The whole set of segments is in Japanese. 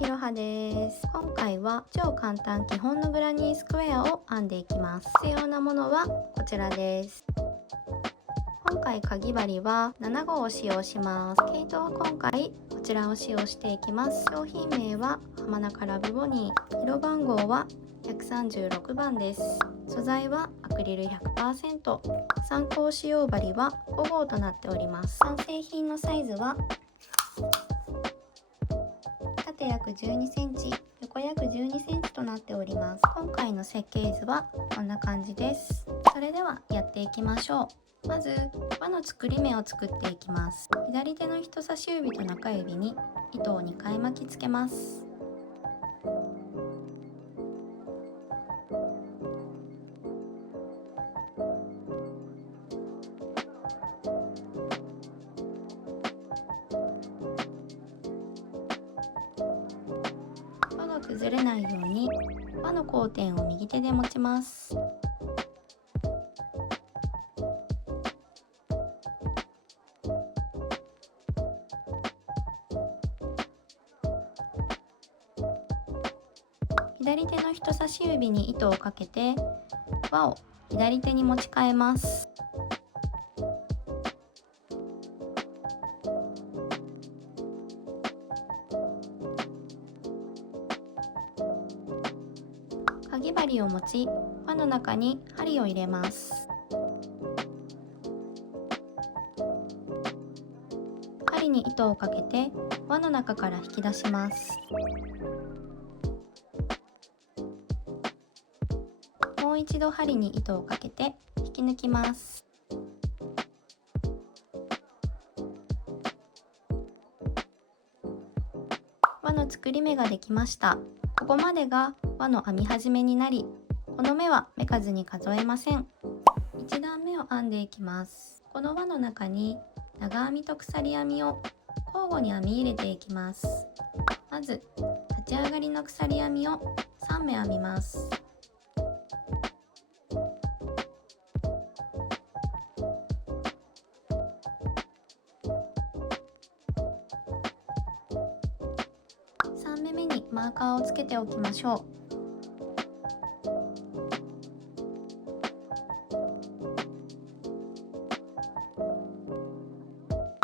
いろはです。今回は超簡単基本のグラニースクエアを編んでいきます。必要なものはこちらです。今回かぎ針は7号を使用します。毛糸は今回こちらを使用していきます。商品名は浜中ラブボニー。色番号は136番です。素材はアクリル 100%。参考使用針は5号となっております。完成品のサイズは縦約12センチ、横約12センチとなっております。今回の設計図はこんな感じです。それではやっていきましょう。まず輪の作り目を作っていきます。左手の人差し指と中指に糸を2回巻きつけます。輪が崩れないように輪の交点を右手で持ちます。左手の人差し指に糸をかけて輪を左手に持ち替えます。かぎ針を持ち輪の中に針を入れます。針に糸をかけて輪の中から引き出します。もう一度針に糸をかけて引き抜きます。輪の作り目ができました。ここまでが輪の編み始めになり、この目は目数に数えません。1段目を編んでいきます。この輪の中に長編みと鎖編みを交互に編み入れていきます。まず立ち上がりの鎖編みを3目編みます。3目目にマーカーをつけておきましょう。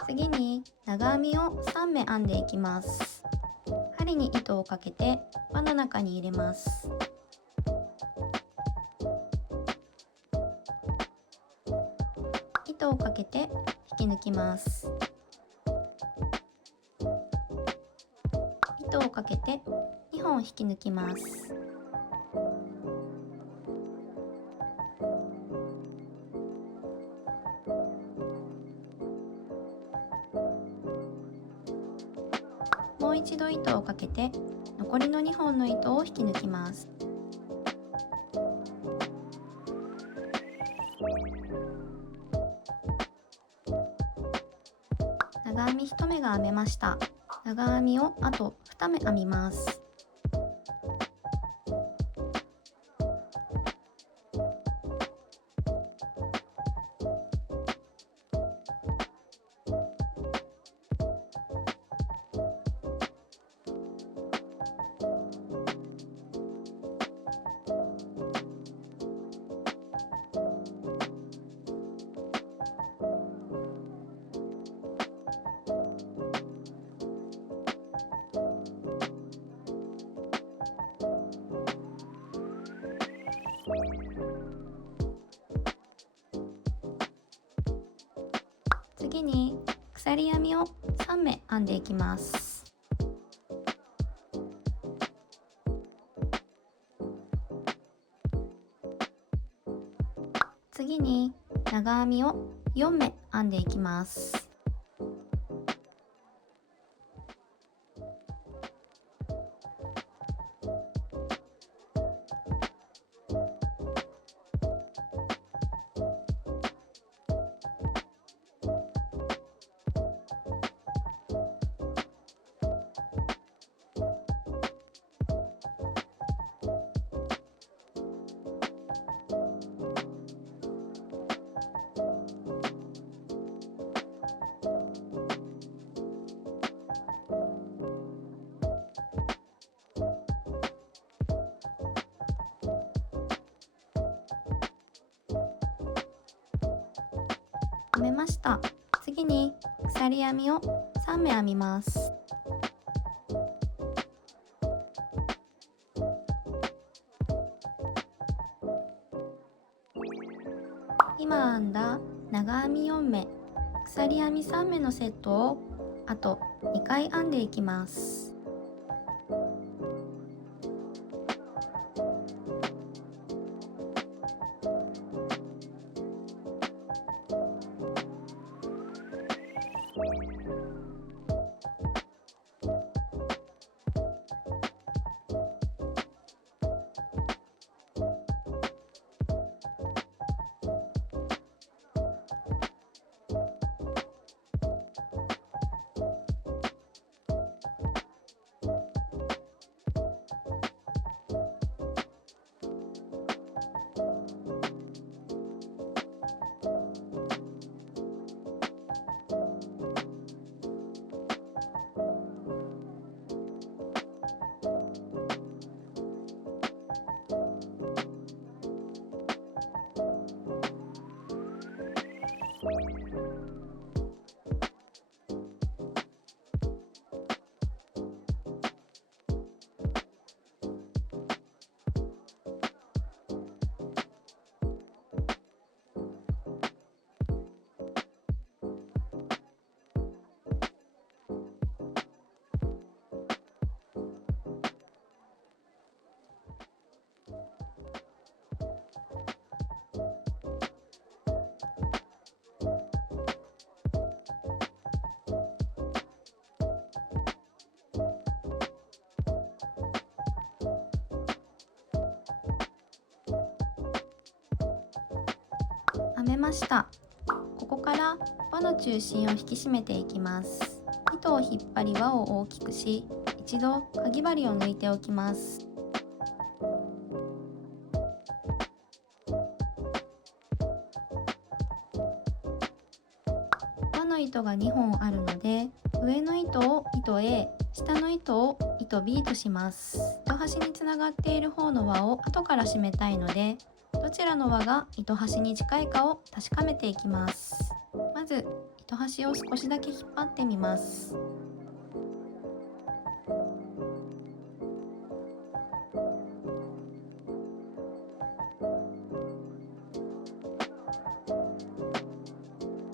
次に長編みを3目編んでいきます。針に糸をかけて輪の中に入れます。糸をかけて引き抜きます。糸をかけて2本引き抜きます。もう一度糸をかけて残りの2本の糸を引き抜きます。長編み1目が編めました。長編みをあと2目編みます。次に鎖編みを3目編んでいきます。次に長編みを4目編んでいきます。編めました。次に鎖編みを3目編みます。今編んだ長編み4目、鎖編み3目のセットをあと2回編んでいきます。編めました。ここから輪の中心を引き締めていきます。糸を引っ張り輪を大きくし、一度かぎ針を抜いておきます。輪の糸が2本あるので、上の糸を糸 A、下の糸を糸 B とします。糸端につながっている方の輪を後から締めたいので、どちらの輪が糸端に近いかを確かめていきます。まず糸端を少しだけ引っ張ってみます。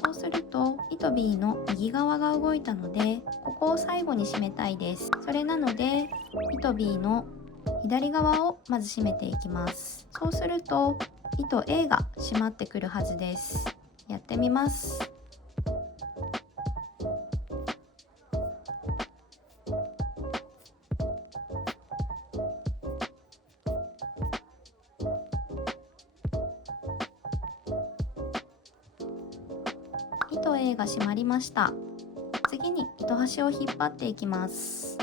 そうすると糸 B の右側が動いたので、ここを最後に締めたいです。それなので糸 B の左側をまず締めていきます。そうすると糸 A が締まってくるはずです。やってみます。糸 A が締まりました。次に糸端を引っ張っていきます。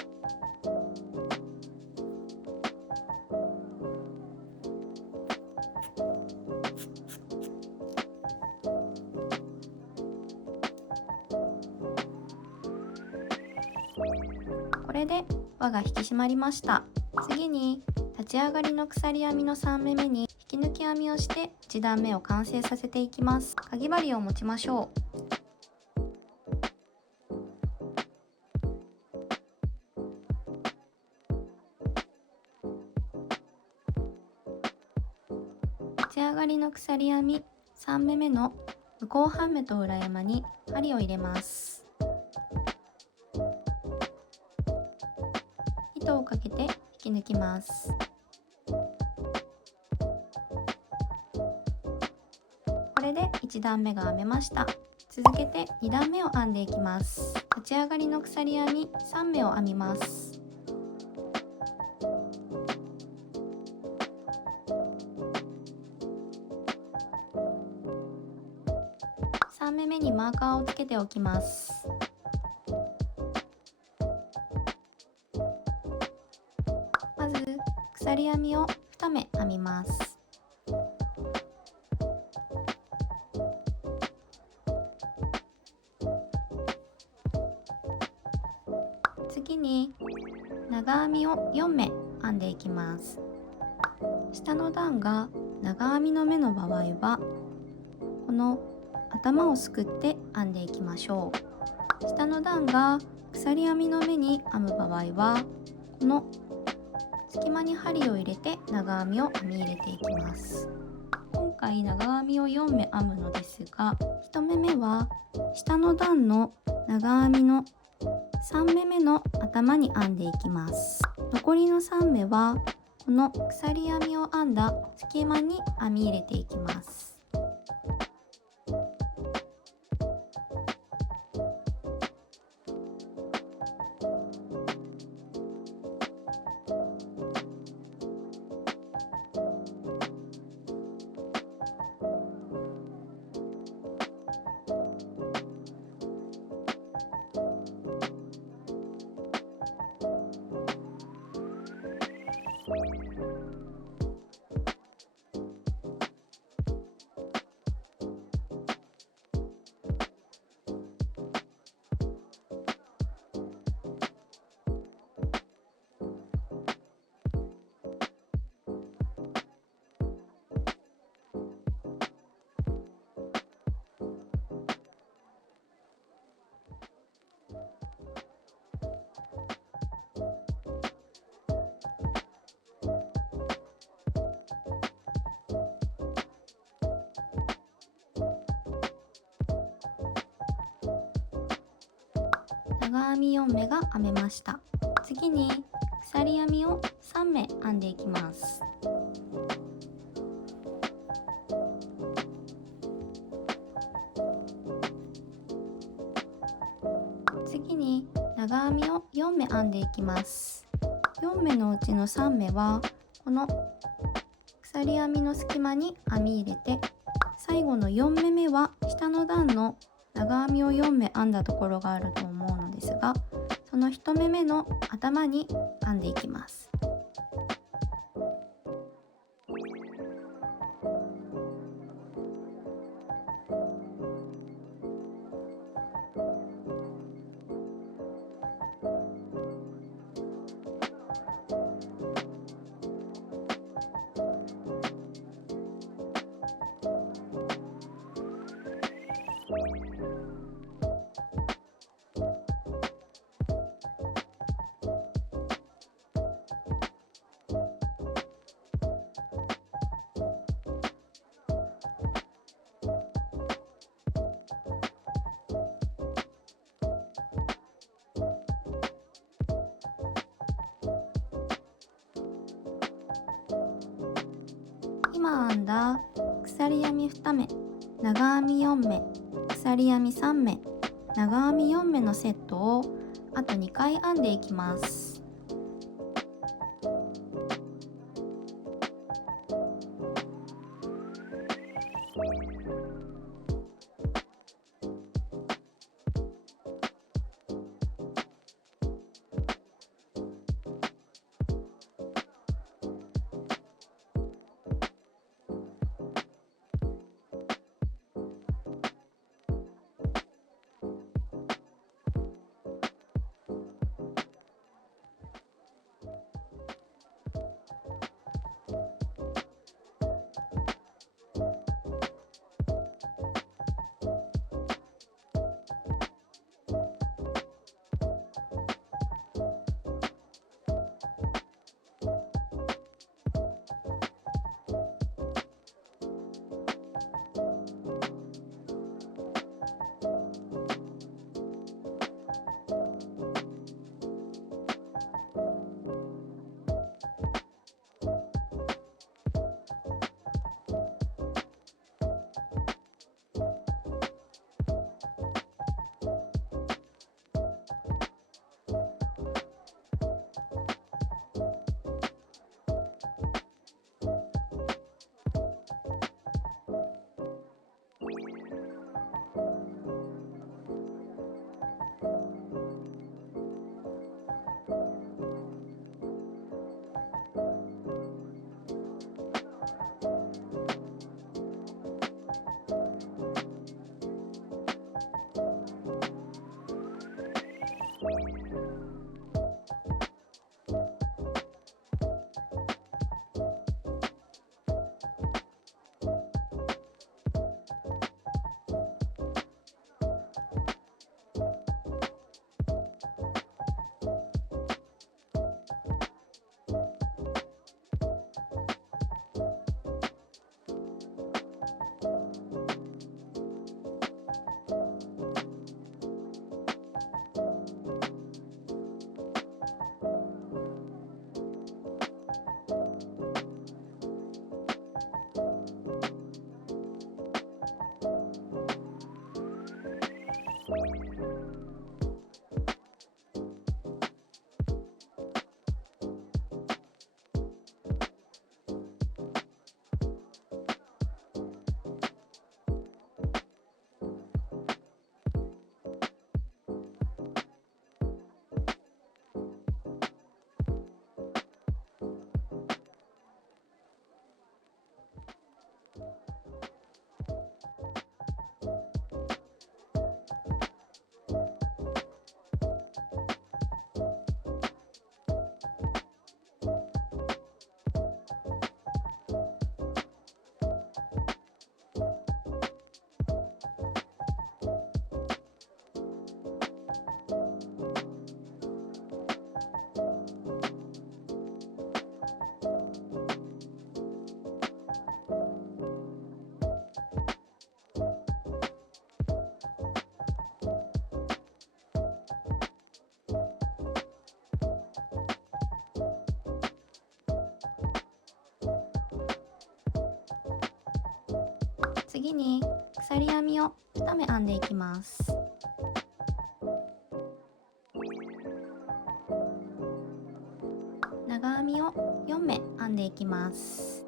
これで輪が引き締まりました。次に立ち上がりの鎖編みの3目めに引き抜き編みをして1段目を完成させていきます。かぎ針を持ちましょう。立ち上がりの鎖編み3目めの向こう半目と裏山に針を入れます。糸をかけて引き抜きます。これで1段目が編めました。続けて2段目を編んでいきます。立ち上がりの鎖編み3目を編みます。3目めにマーカーをつけておきます。まず鎖編みを2目編みます。次に長編みを4目編んでいきます。下の段が長編みの目の場合は、この頭をすくって編んでいきましょう。下の段が鎖編みの目に編む場合は、この隙間に針を入れて長編みを編み入れていきます。今回長編みを4目編むのですが、1目目は下の段の長編みの3目目の頭に編んでいきます。残りの3目はこの鎖編みを編んだ隙間に編み入れていきます。長編み4目が編めました。次に鎖編みを3目編んでいきます。次に長編みを4目編んでいきます。4目のうちの3目はこの鎖編みの隙間に編み入れて、最後の4目目は下の段の長編みを4目編んだところがあると思うのですが、その1目目の頭に編んでいきます。今編んだ鎖編み2目、長編み4目、鎖編み3目、長編み4目のセットをあと2回編んでいきます。次に鎖編みを2目編んでいきます。長編みを4目編んでいきます。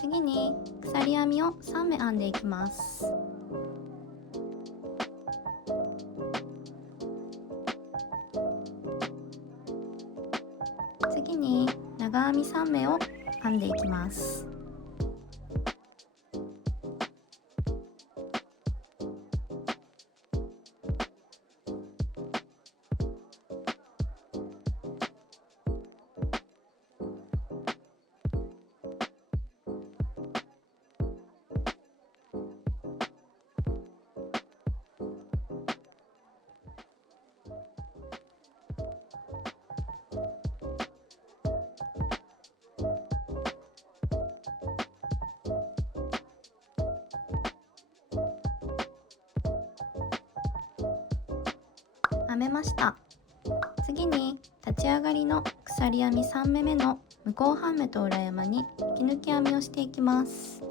次に鎖編みを3目編んでいきます。次に長編み3目を編んでいきます。編めました。次に立ち上がりの鎖編み3目めの向こう半目と裏山に引き抜き編みをしていきます。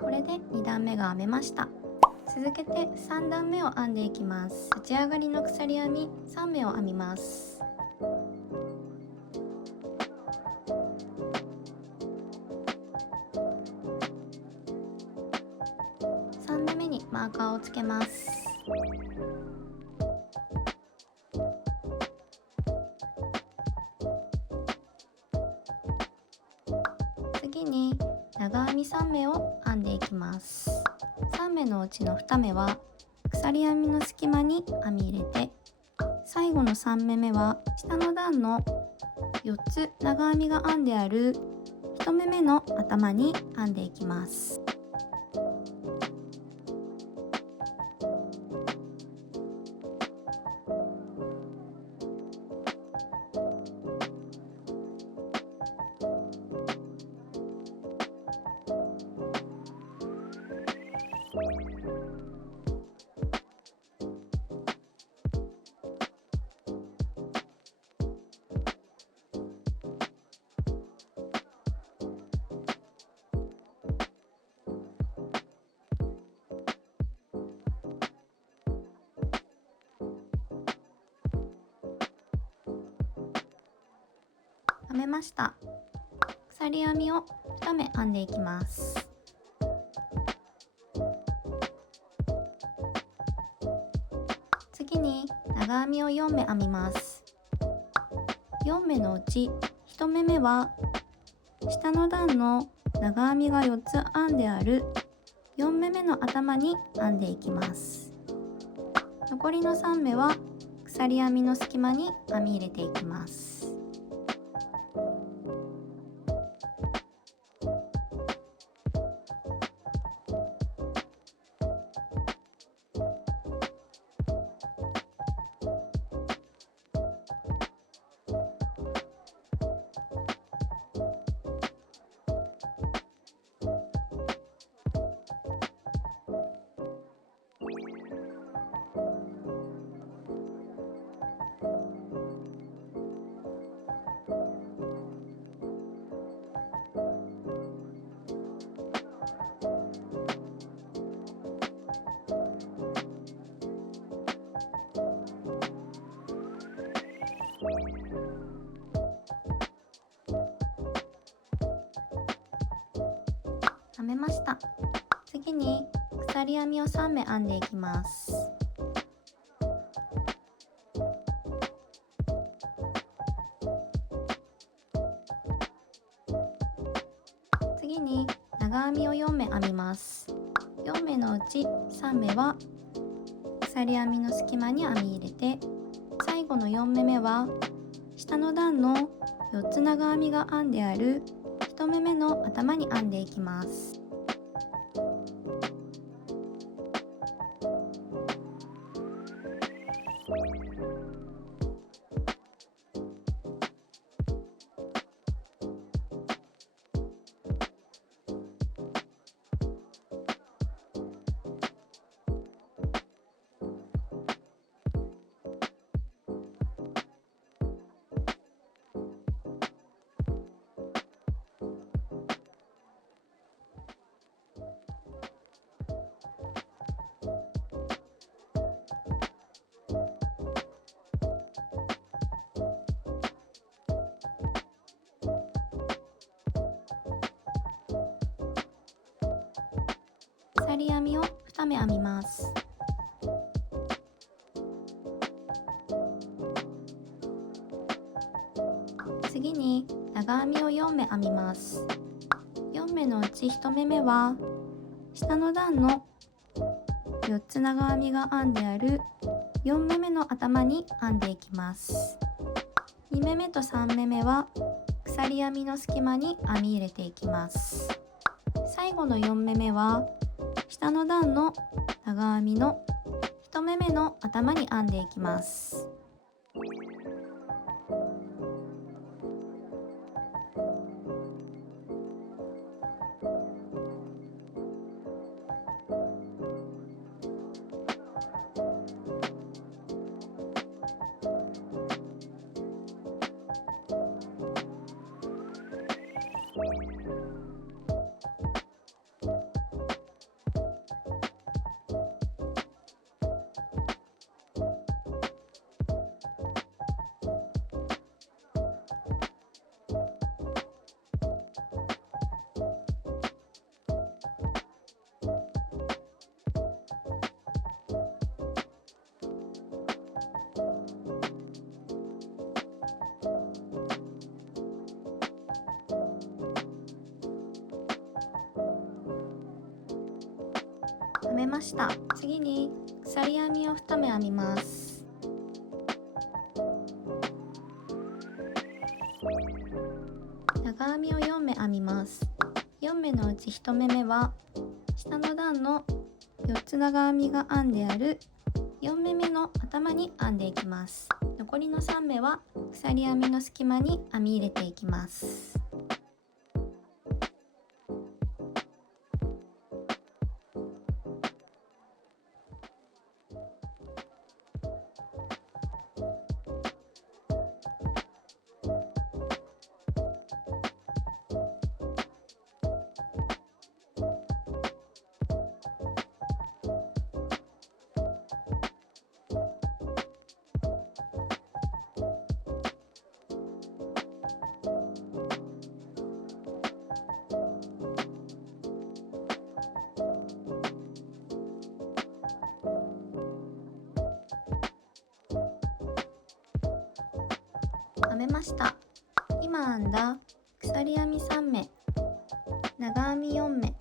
これで2段目が編めました。続けて3段目を編んでいきます。立ち上がりの鎖編み3目を編みます。3目目にマーカーをつけます。次に長編み3目を編んでいきます。3目のうちの2目は鎖編みの隙間に編み入れて、最後の3目目は下の段の4つ長編みが編んである1目目の頭に編んでいきます。編めました。鎖編みを2目編んでいきます。次に長編みを4目編みます。4目のうち1目目は下の段の長編みが4つ編んである4目目の頭に編んでいきます。残りの3目は鎖編みの隙間に編み入れていきます。ました。次に鎖編みを3目編んでいきます。次に長編みを4目編みます。4目のうち3目は鎖編みの隙間に編み入れて、最後の4目めは下の段の4つ長編みが編んである1目めの頭に編んでいきます。鎖編みを2目編みます。次に長編みを4目編みます。4目のうち1目めは下の段の4つ長編みが編んである4目めの頭に編んでいきます。2目めと3目めは鎖編みの隙間に編み入れていきます。最後の4目めは下の段の長編みの1目めの頭に編んでいきます。編めました。次に鎖編みを2目編みます。長編みを4目編みます。4目のうち1目めは下の段の4つ長編みが編んである4目めの頭に編んでいきます。残りの3目は鎖編みの隙間に編み入れていきます。編めました。今編んだ鎖編み3目、長編み4目、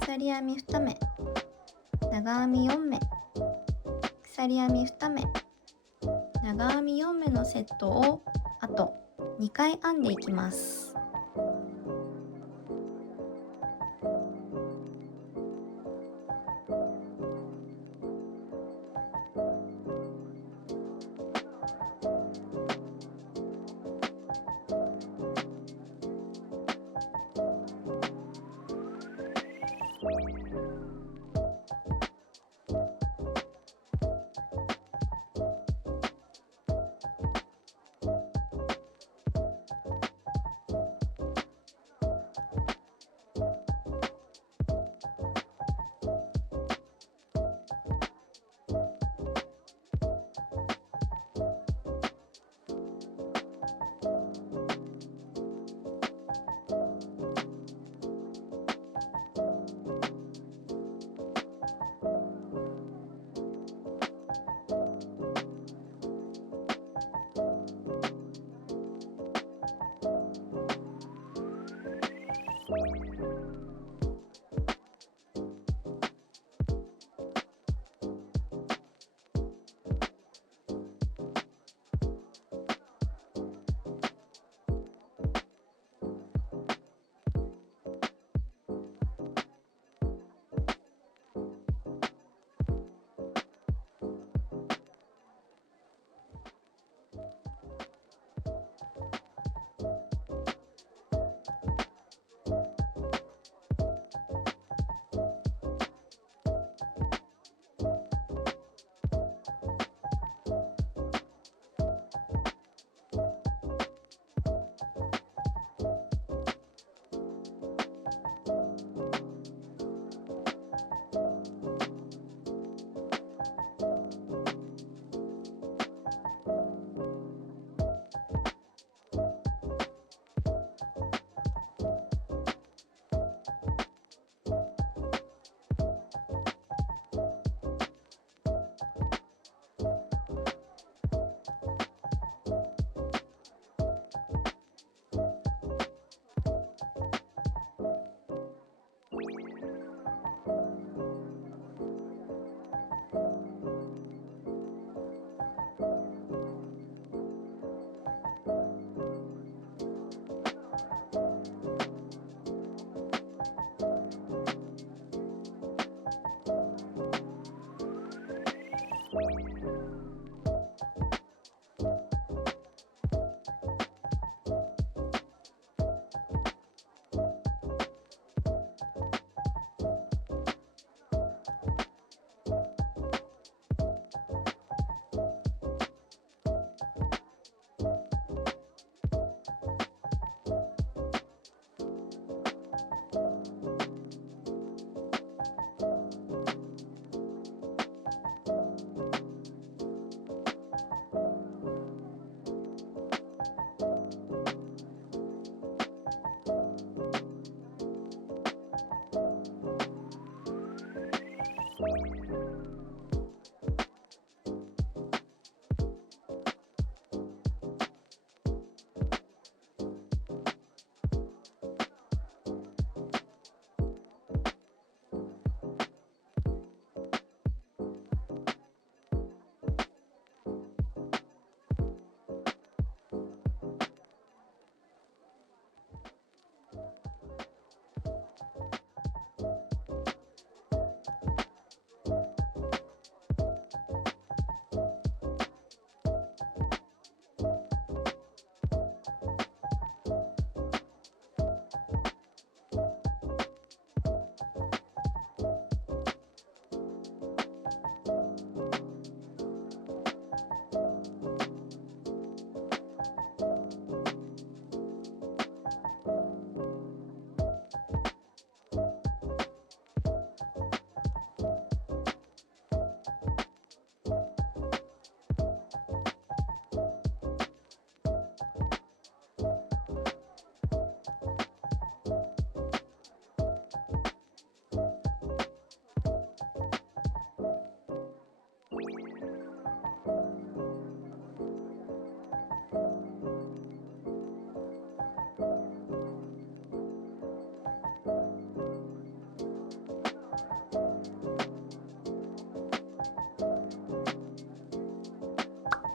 鎖編み2目、長編み4目、鎖編み2目、長編み4目のセットをあと2回編んでいきます。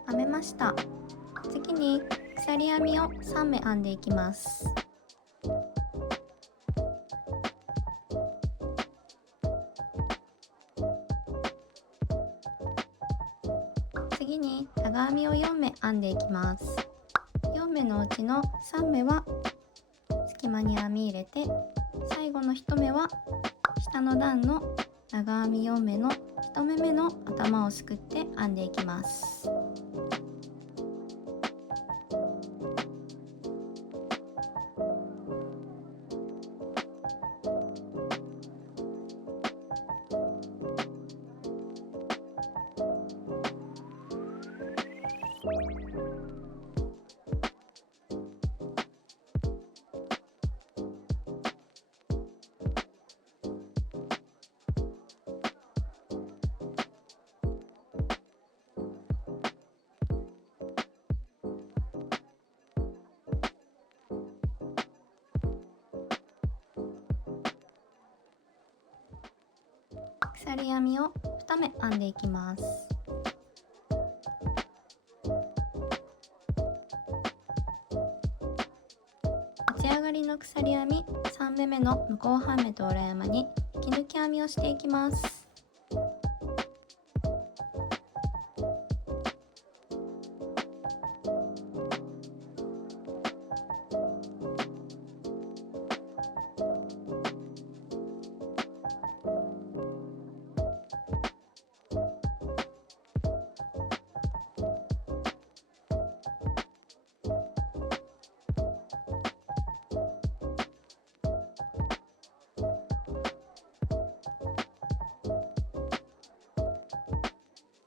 編めました。次に鎖編みを3目編んでいきます。次に長編みを4目編んでいきます。4目のうちの3目は隙間に編み入れて、最後の1目は下の段の長編み4目の1目目の頭をすくって編んでいきます。鎖編みを2目編んでいきます。立ち上がりの鎖編み3目めの向こう半目と裏山に引き抜き編みをしていきます。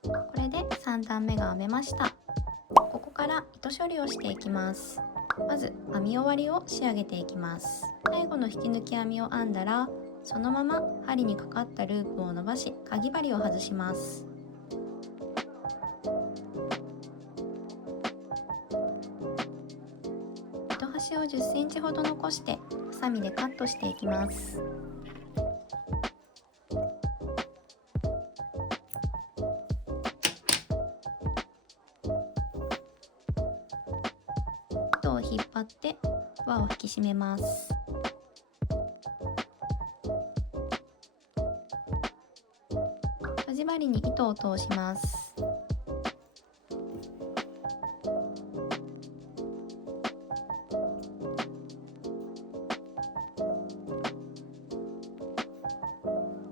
これで3段目が編めました。ここから糸処理をしていきます。まず編み終わりを仕上げていきます。最後の引き抜き編みを編んだら、そのまま針にかかったループを伸ばし、かぎ針を外します。糸端を10センチほど残してハサミでカットしていきます。糸を引っ張って輪を引き締めます。かじ針に糸を通します。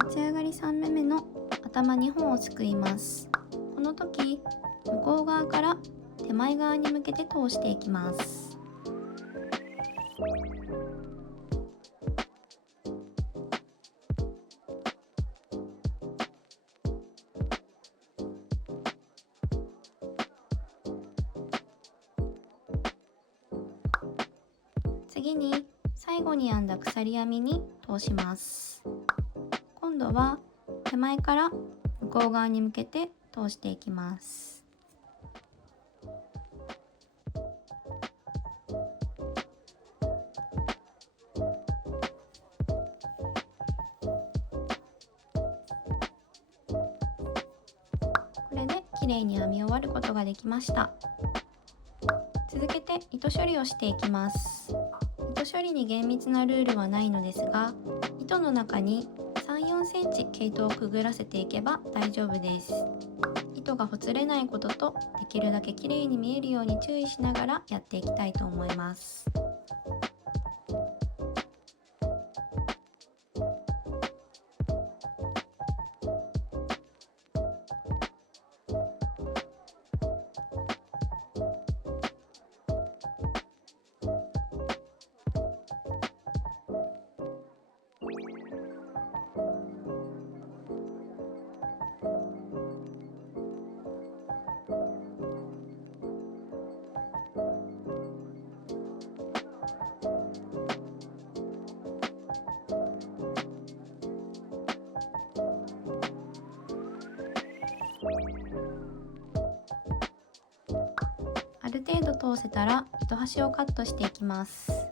立ち上がり3目めの頭2本をすくいます。この時、向こう側から手前側に向けて通していきます。次に最後に編んだ鎖編みに通します。今度は手前から向こう側に向けて通していきます。これで綺麗に編み終わることができました。続けて糸処理をしていきます。糸処理に厳密なルールはないのですが、糸の中に3、4センチ毛糸をくぐらせていけば大丈夫です。糸がほつれないことと、できるだけ綺麗に見えるように注意しながらやっていきたいと思います。ある程度通せたら糸端をカットしていきます。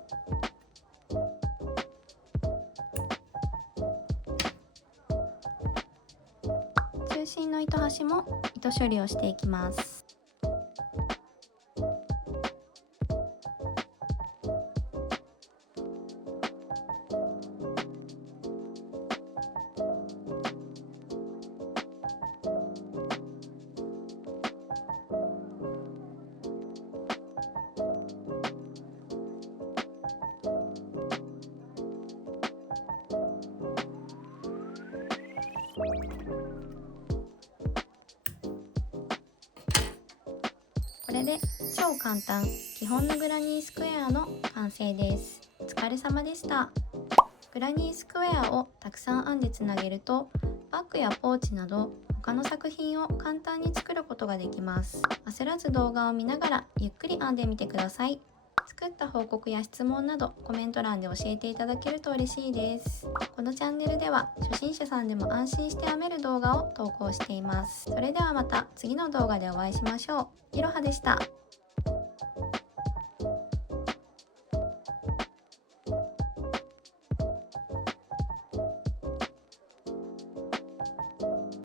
中心の糸端も糸処理をしていきます。れで超簡単基本のグラニースクエアの完成です。お疲れ様でした。グラニースクエアをたくさん編んでつなげるとバッグやポーチなど他の作品を簡単に作ることができます。焦らず動画を見ながらゆっくり編んでみてください。作った報告や質問などコメント欄で教えていただけると嬉しいです。このチャンネルでは初心者さんでも安心して編める動画を投稿しています。それではまた次の動画でお会いしましょう。いろはでした。